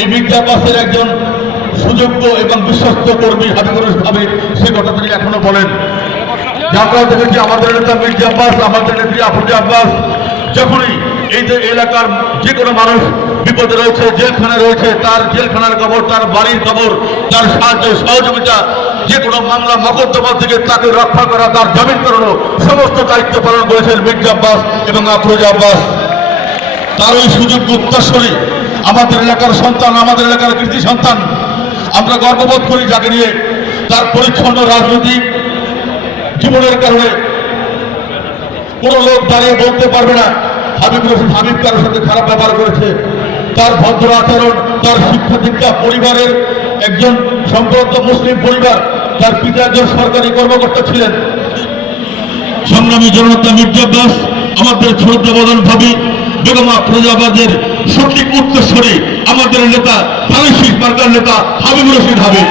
এই মির্জা আব্বাসের একজন সুযোগ্য এবং বিশ্বস্ত কর্মী হাবিবুর ভাবে সে কথা তিনি এখনো বলেন। আমরা দেখেছি আমাদের নেতা মির্জা আব্বাস, আমাদের নেত্রী আফরোজা আব্বাস যখনই এই যে এলাকার যে কোনো মানুষ বিপদে রয়েছে, জেলখানায় রয়েছে, তার জেলখানার খবর, তার বাড়ির খবর, তার সাহায্য সহযোগিতা, যে কোনো মামলা মকদ্দমা থেকে তাকে রক্ষা করা, তার জামিন করানো সমস্ত দায়িত্ব পালন করেছেন মির্জা আব্বাস এবং আফরোজা আব্বাস। তার ওই সুযোগ্য উত্তরসূরি আমাদের এলাকার সন্তান, আমাদের এলাকার কৃতি সন্তান। আমরা গর্ববোধ করি যাকে নিয়ে। তার পরিচ্ছন্ন রাজনৈতিক জীবনের কারণে কোনো লোক দাঁড়িয়ে বলতে পারবে না হাবিব কারোর সাথে খারাপ ব্যবহার করেছে। তার ভদ্র আচরণ, তার শিক্ষা দীক্ষা, পরিবারের একজন সম্ভ্রান্ত মুসলিম পরিবার, তার পিতা একজন সরকারি কর্মকর্তা ছিলেন। সংগ্রামী জনতা মির্জা আব্বাস আমাদের শ্রদ্ধাবদন ভাবি বেগম আফরোজা আব্বাসের সঠিক উত্তরসূরি আমাদের নেতা ধানের মার্কার নেতা হাবিবুর রশিদ হাবিব।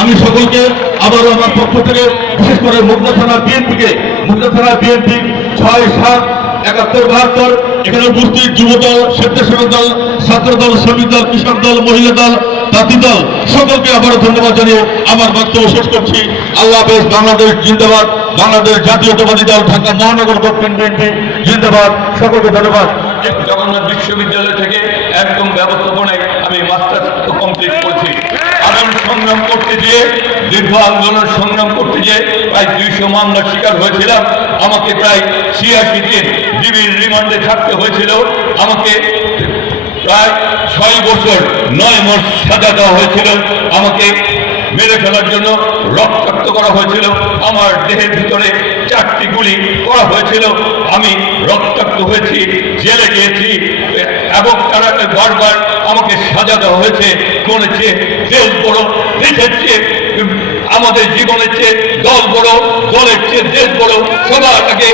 আমি সকলকে আবারও আমার পক্ষ থেকে বিশেষ করে মুগদা থানা বিএনপি 6, 7, 71, 72 এখানে উপস্থিত যুবদল, স্বেচ্ছাসেবক দল, ছাত্রদল, শ্রমিক দল, কৃষক দল, মহিলা দল, তাঁতি দল সকলকে আবারও ধন্যবাদ জানিয়ে আমার বক্তব্য শেষ করছি। আল্লাহ হাফেজ। বাংলাদেশ জিন্দাবাদ। বাংলাদেশ জাতীয়তাবাদী দল, ঢাকা মহানগর দক্ষিণ বিএনপি জিন্দাবাদ। সকলকে ধন্যবাদ। জগন্নাথ বিশ্ববিদ্যালয় থেকে একদম ব্যবস্থাপনায় আমি মাস্টার্স কমপ্লিট করছি। সংগ্রাম করতে গিয়ে, দীর্ঘ আন্দোলন সংগ্রাম করতে গিয়ে প্রায় 200 মামলার শিকার হয়েছিলাম। আমাকে প্রায় 86 দিন ডিবির রিমান্ডে থাকতে হয়েছিল। আমাকে প্রায় 6 বছর 9 মাস সাজা দেওয়া হয়েছিল। আমাকে মেরে ফেলার জন্য রক্তাক্ত করা হয়েছিল। আমার দেহের ভিতরে 4টি গুলি করা হয়েছিল। আমি রক্তাক্ত হয়েছি, জেলে গিয়েছি এবং তারা বারবার আমাকে সাজা দেওয়া হয়েছে। মনে চেয়ে দেশ বড়, দেশের চেয়ে আমাদের জীবনের চেয়ে দল বড়, দলের চেয়ে দেশ বড়। সবার আগে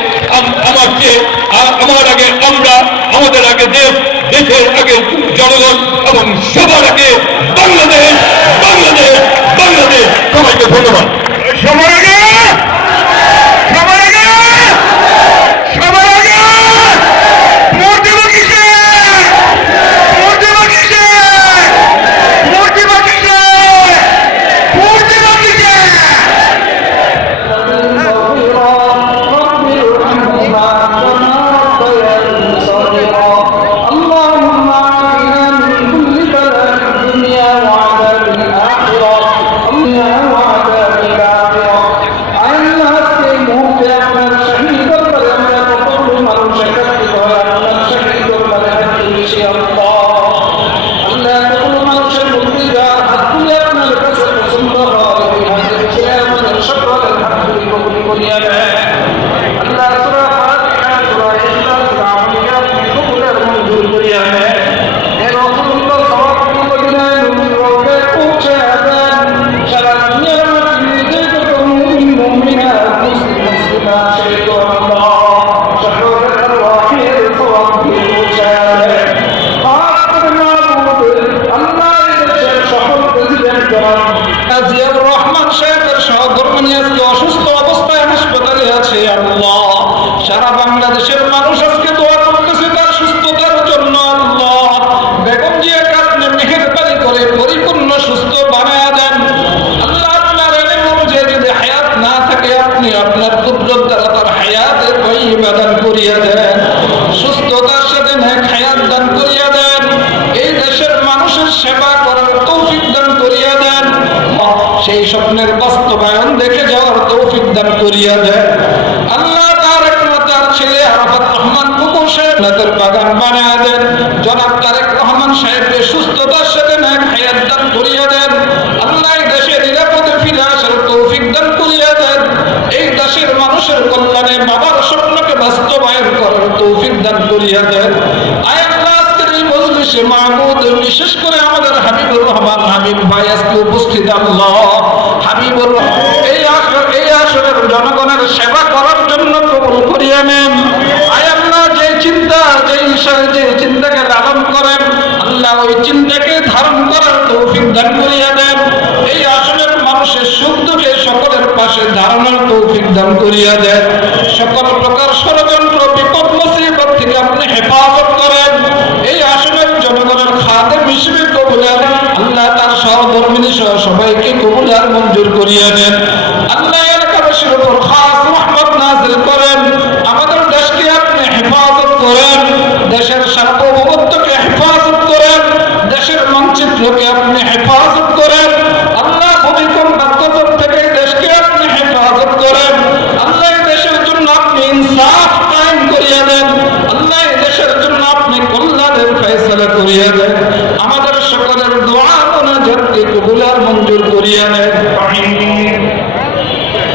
আমার আগে আমরা, আমাদের আগে দেশ, দেশের আগে জনগণ এবং সবার আগে বাংলাদেশ, বাংলাদেশ, বাংলাদেশ। সবাইকে ধন্যবাদ। সবার আগে সারা বাংলাদেশের মানুষ আজকে দোয়া করতেছে তার সুস্থতার জন্য। আল্লাহ বেগম জিয়া কারণে মেহেরবানি করে পরিপূর্ণ সুস্থ বানায়া দেন। আল্লাহ আপনার এলেম অনুযায়ী যদি হায়াত না থাকে, আপনি আপনার কুদরত দ্বারা তার হায়াতের তয়্যিবা দান করিয়া দেন, সুস্থতার সাথে নেক হায়াত দান করিয়া দেন। এই দেশের মানুষের সেবা করার তৌফিক দান করিয়া দেন। সেই স্বপ্নের বাস্তবায়ন দেখে যাওয়ার তৌফিক দান করিয়া দেন। আল্লাহ ছেলে আরাফাত রহমান কুকুর সাহেব নাতের বাগান বানায়া দেন। জনাব তারেক রহমান সাহেবকে সুস্থতার সাথে নেক হায়াত দান করিয়া দেন। আল্লাহ দেশে নিরাপদে ফিরে আসার তৌফিক দান করিয়া দেন। এই দেশের মানুষের কল্যাণে বাবার স্বপ্নকে বাস্তবায়ন করার তৌফিক দান করিয়া দেন। আয় আল্লাহ আজকের এই মজলিসে মাহমুদ, বিশেষ করে আমাদের হাবিবুর রহমান হাবিব ভাই আজকে উপস্থিত। আল্লাহ হাবিবুর এই আসরের জনগণের সেবা করার জন্য কবুল করিয়া নেন। আয় আল্লাহ যে চিন্তাকে লালন করেন, আল্লাহ ওই চিন্তাকে ধারণ করার তৌফিক দান করিয়া দেন। এই আসরের মানুষের সুখ দুঃখে সকলের পাশে ধারণার তৌফিক দান করিয়া দেন। সকল প্রকার ষড়যন্ত্র বিপদ মুসিবত থেকে আপনি হেফাজত করেন। এই আসরের জনগণের খাদেম হিসেবে সবাইকে কবুল আর মঞ্জুর করিয়ে দেন। আল্লাহ এলাকাবাসীর উপর খাস রহমত নাযিল করেন। আমাদের দেশকে আপনি হেফাজত করেন, দেশের সার্বভৌমত্বকে হেফাজত করেন, দেশের মানচিত্রকে আপনি হেফাজত করেন। আল্লাহ ভূমিকম্পের গজব থেকে দেশকে আপনি হেফাজত করেন। আল্লাহ দেশের জন্য আপনি ইনসাফ কায়েম করিয়ে দেন। আল্লাহ দেশের জন্য আপনি কল্যাণের ফয়সালা করিয়ে দেন।